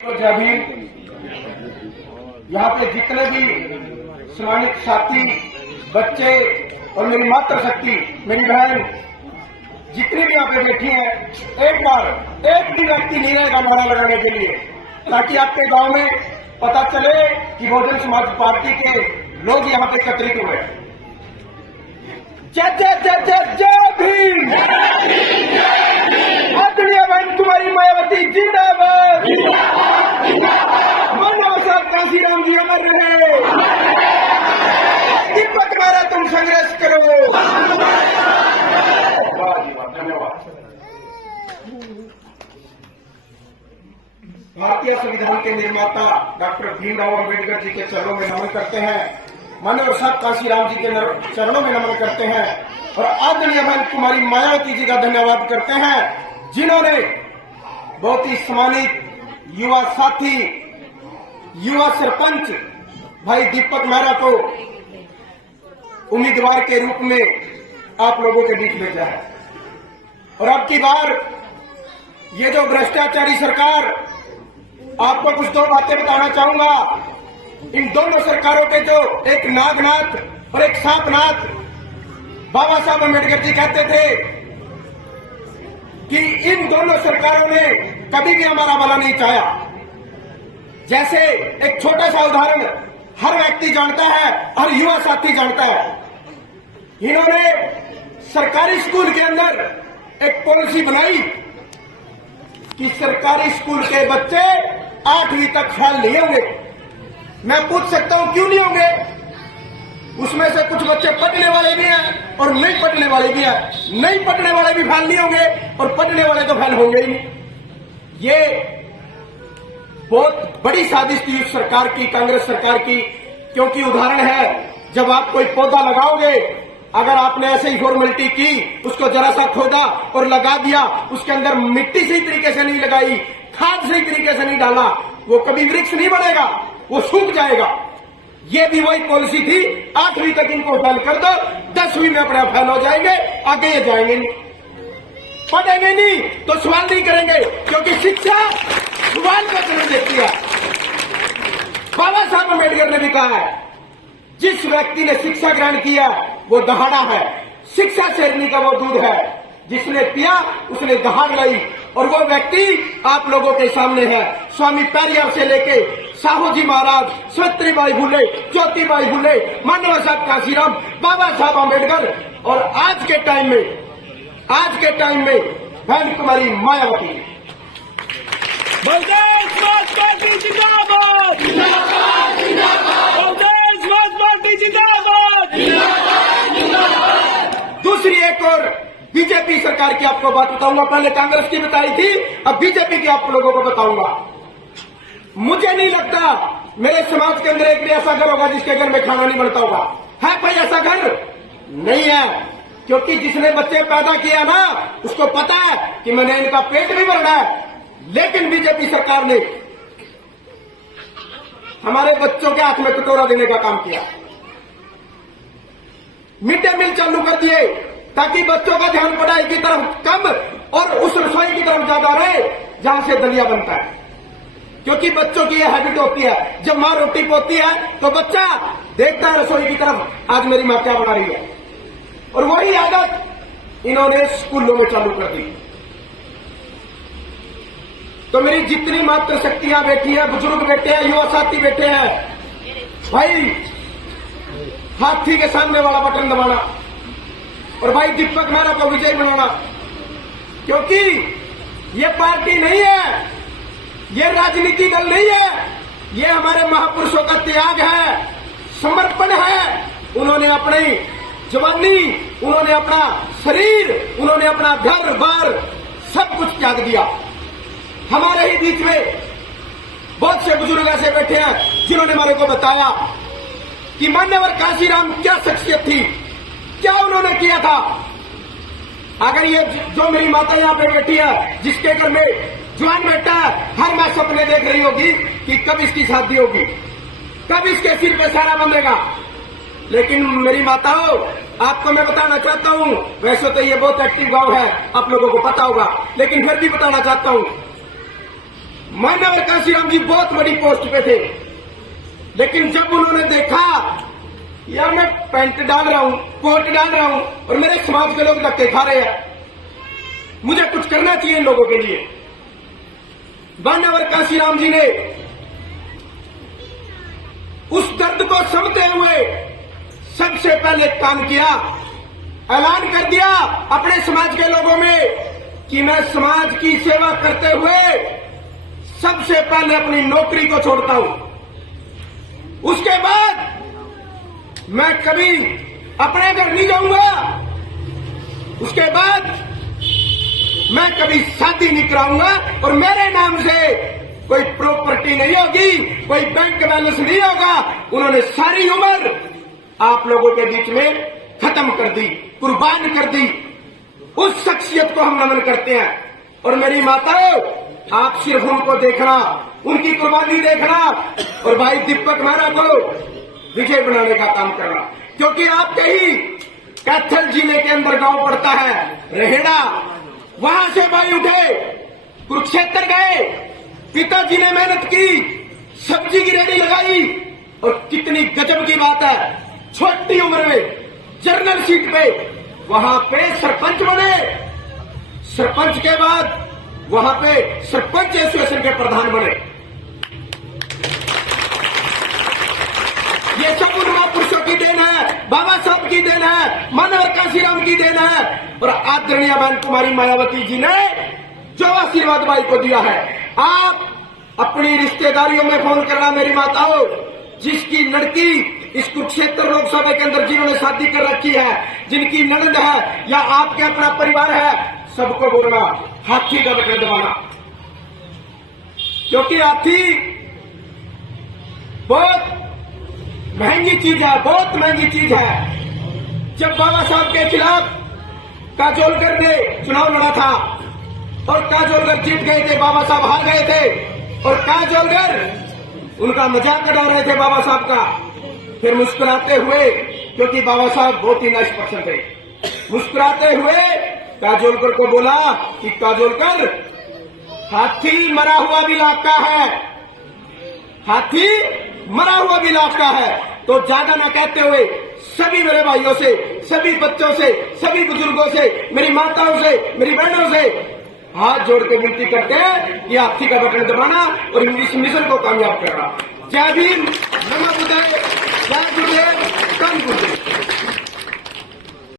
जय भीम। यहाँ पे जितने भी सम्मानित साथी, बच्चे और मेरी मातृशक्ति, मेरी बहन जितनी भी यहाँ पे बैठी है, एक बार एक भी व्यक्ति नहीं रहेगा नारा लगाने के लिए, ताकि आपके गांव में पता चले कि बहुजन समाज पार्टी के लोग यहाँ पे एकत्रित हुए। जय जय जय जय जय भीम। आदरणीय बहन कुमारी मायावती जिंदाबाद। मानव साहब काशीराम जी अमर रहे। दीपक मारा तुम संघर्ष करो। धन्यवाद। भारतीय संविधान के निर्माता डॉक्टर भीमराव अम्बेडकर जी के चरणों में नमन करते हैं, मानव साहब काशीराम जी के चरणों में नमन करते हैं और आदरणीय बहन कुमारी मायावती जी का धन्यवाद करते हैं, जिन्होंने बहुत ही सम्मानित युवा साथी, युवा सरपंच भाई दीपक मेहरा को उम्मीदवार के रूप में आप लोगों के बीच भेजा है। और अब की बार ये जो भ्रष्टाचारी सरकार, आपको कुछ दो बातें बताना चाहूंगा। इन दोनों सरकारों के जो एक नागनाथ और एक सांपनाथ, बाबा साहब अम्बेडकर जी कहते थे कि इन दोनों सरकारों ने कभी भी हमारा भला नहीं चाहा। जैसे एक छोटा सा उदाहरण हर व्यक्ति जानता है, हर युवा साथी जानता है। इन्होंने सरकारी स्कूल के अंदर एक पॉलिसी बनाई कि सरकारी स्कूल के बच्चे 8वीं तक फेल नहीं होंगे। मैं पूछ सकता हूं क्यों नहीं होंगे? उसमें से कुछ बच्चे पढ़ने वाले भी हैं और नहीं पढ़ने वाले भी हैं। नहीं पढ़ने वाले भी फेल नहीं होंगे और पढ़ने वाले तो फेल होंगे ही नहीं। ये बहुत बड़ी साजिश थी उस सरकार की, कांग्रेस सरकार की। क्योंकि उदाहरण है, जब आप कोई पौधा लगाओगे, अगर आपने ऐसे ही फॉर्मेलिटी की, उसको जरा सा खोदा और लगा दिया, उसके अंदर मिट्टी सही तरीके से नहीं लगाई, खाद सही तरीके से नहीं डाला, वो कभी वृक्ष नहीं बढ़ेगा, वो सूख जाएगा। ये भी वही पॉलिसी थी। 8वीं तक इनको फेल कर दो, 10वीं में अपने फेल हो जाएंगे, आगे ये जाएंगे नहीं, पढ़ेंगे नहीं तो सवाल नहीं करेंगे, क्योंकि शिक्षा सवाल का जन्म देती है। बाबा साहब अम्बेडकर ने भी कहा है, जिस व्यक्ति ने शिक्षा ग्रहण किया वो दहाड़ा है, शिक्षा शेरनी का वो दूध है, जिसने पिया उसने दहाड़ लाई। और वो व्यक्ति आप लोगों के सामने है। स्वामी पेरियार से लेके साहू जी महाराज, सावित्रीबाई फुले, ज्योतिबाई फुले, मानव साहब काशीराम, बाबा साहब अम्बेडकर और आज के टाइम में बहन कुमारी मायावती। बहुजन समाज पार्टी जिंदाबाद। बहुजन समाज पार्टी जिंदाबाद। दूसरी एक और बीजेपी सरकार की आपको बात बताऊंगा। पहले कांग्रेस की बताई थी, अब बीजेपी की आप लोगों को बताऊंगा। मुझे नहीं लगता मेरे समाज के अंदर एक भी ऐसा घर होगा जिसके घर में खाना नहीं बनता होगा। है भाई ऐसा घर? नहीं है, क्योंकि जिसने बच्चे पैदा किया ना, उसको पता है कि मैंने इनका पेट भी भरना है। लेकिन बीजेपी सरकार ने हमारे बच्चों के हाथ में कटोरा देने का काम किया। मिड डे मील चालू कर दिए ताकि बच्चों का ध्यान पढ़ाई की तरफ कम और उस रसोई की तरफ ज्यादा रहे जहां से दलिया बनता है। क्योंकि बच्चों की यह हैबिट होती है, जब मां रोटी पोती है तो बच्चा देखता है रसोई की तरफ, आज मेरी मां क्या बना रही है। और वही आदत इन्होंने स्कूलों में चालू कर दी। तो मेरी जितनी मातृशक्तियां बैठी है, बुजुर्ग बैठे हैं, युवा साथी बैठे हैं, भाई हाथी के सामने वाला बटन दबाना और भाई दीपक मेहरा को विजयी बनाना। क्योंकि ये पार्टी नहीं है, ये राजनीति दल नहीं है, ये हमारे महापुरुषों का त्याग है, समर्पण है। उन्होंने अपनी जवानी, उन्होंने अपना शरीर, उन्होंने अपना घर बार सब कुछ त्याग दिया। हमारे ही बीच में बहुत से बुजुर्ग ऐसे बैठे हैं जिन्होंने हमारे को बताया कि मान्यवर काशीराम क्या शख्सियत थी, क्या उन्होंने किया था। अगर ये जो मेरी माता यहाँ पे बैठी है, जिसके घर में जवान बेटा है, हर मां सपने देख रही होगी कि कब इसकी शादी होगी, कब इसके सिर पे सारा बंधेगा। लेकिन मेरी माताओं, आपको मैं बताना चाहता हूं, वैसे तो ये बहुत एक्टिव गांव है, आप लोगों को पता होगा, लेकिन फिर भी बताना चाहता हूं मान्यवर कांशीराम जी बहुत बड़ी पोस्ट पे थे, लेकिन जब उन्होंने देखा यार मैं पैंट डाल रहा हूं, कोट डाल रहा हूं और मेरे समाज के लोग धक्के खा रहे हैं, मुझे कुछ करना चाहिए इन लोगों के लिए। मान्यवर कांशीराम जी ने उस दर्द को समझते हुए सबसे पहले काम किया, ऐलान कर दिया अपने समाज के लोगों में कि मैं समाज की सेवा करते हुए सबसे पहले अपनी नौकरी को छोड़ता हूं। उसके बाद मैं कभी अपने घर नहीं जाऊंगा, उसके बाद मैं कभी शादी नहीं कराऊंगा और मेरे नाम से कोई प्रॉपर्टी नहीं होगी, कोई बैंक बैलेंस नहीं होगा। उन्होंने सारी उम्र आप लोगों के बीच में खत्म कर दी, कुर्बान कर दी। उस शख्सियत को हम नमन करते हैं। और मेरी माताओं, आप सिर्फ उनको देखना, उनकी कुर्बानी देखना और भाई दीपक मेहरा को विजय बनाने का काम करना, क्योंकि आपके ही कैथल जिले के अंदर गांव पड़ता है रहेड़ा, वहां से भाई उठे, कुरुक्षेत्र गए, पिताजी ने मेहनत की, सब्जी की रेडी लगाई और कितनी गजब की बात है, छोटी उम्र में जर्नल सीट पे वहां पे सरपंच बने, सरपंच के बाद वहां पे सरपंच एसोसिएशन के प्रधान बने। ये सब उन महापुरुषों की देन है, बाबा साहब की देन है, मान्यवर कांशीराम की देन है और आदरणीय बहन कुमारी मायावती जी ने जो आशीर्वाद भाई को दिया है। आप अपनी रिश्तेदारियों में फोन करना मेरी माताओं, जिसकी लड़की इस कुरुक्षेत्र लोकसभा के अंदर जिन्होंने शादी कर रखी है, जिनकी ननद है या आपके अपना परिवार है, सबको बोलना हाथी का बटन दबाना, क्योंकि हाथी बहुत महंगी चीज है, बहुत महंगी चीज है। जब बाबा साहब के खिलाफ काजोलकर ने चुनाव लड़ा था और काजोलकर जीत गए थे, बाबा साहब हार गए थे और काजोलकर उनका मजाक उड़ा रहे थे बाबा साहब का, फिर मुस्कुराते हुए, क्योंकि बाबा साहब बहुत ही नाइस पर्सन थे, मुस्कुराते हुए काजोलकर को बोला कि काजोलकर, हाथी मरा हुआ भी लाख का है, हाथी मरा हुआ भी लाख का है। तो ज्यादा ना कहते हुए सभी मेरे भाइयों से, सभी बच्चों से, सभी बुजुर्गों से, मेरी माताओं से, मेरी बहनों से हाथ जोड़ के विनती करते हैं कि हाथी का बटन दबाना और इस मिशन को कामयाब करना। जय भीम, नमो बुद्धाय, जय गुरुदेव, कम गुरुदेव।